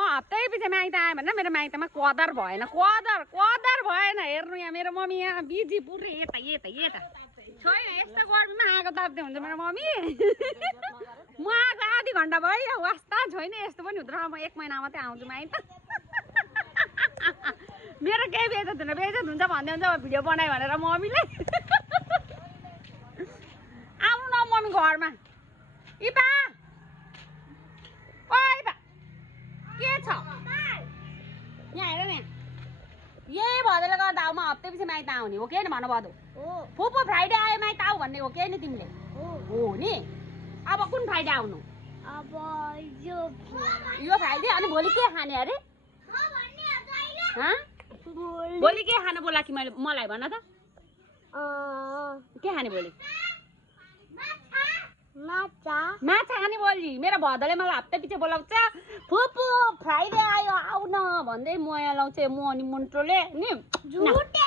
हप्तै पछि माइत आएँ भनेर मेरो माइतमा कदर भएन हेर्नु यहाँ मेरो मम्मी यहाँ बिजी पुरै यता छैन यस्तो गर्मीमा आगो ताप्दै हुन्छ मेरो मम्मी म आएको आधी घन्टा भयो वास्ता छैन यस्तो पनि हुँदैन म 1 महिना मात्रै आउँछु माइत मेरो केही बेइज्जत हुन्छ भन्दै हुन्छ भिडियो बनायो भनेर मम्मीले आउनु न मम्मी घरमा इपा के छ यहाँ हेर न यही भदैले गर्दा म हप्तै पछि माइत आउने हो के नि भन भदौ फुपू फ्राइडे आयो माइत आऊ भन्ने हो के नि तिमीले हो नि अब कुन फ्राइडे आउनु अब यो फ्राइडे अनि भोलि के खाने अरे भोलि के खानु बोला कि मलाई भन त के खाने भोलि माछा खाने भोलि मेरो भदले मलाई हप्ता पछि बोलाउँछ फुपू फ्राइडे आयो आउ न भन्दै मया लाउँछ म अनि मुन्टोले नि झुटे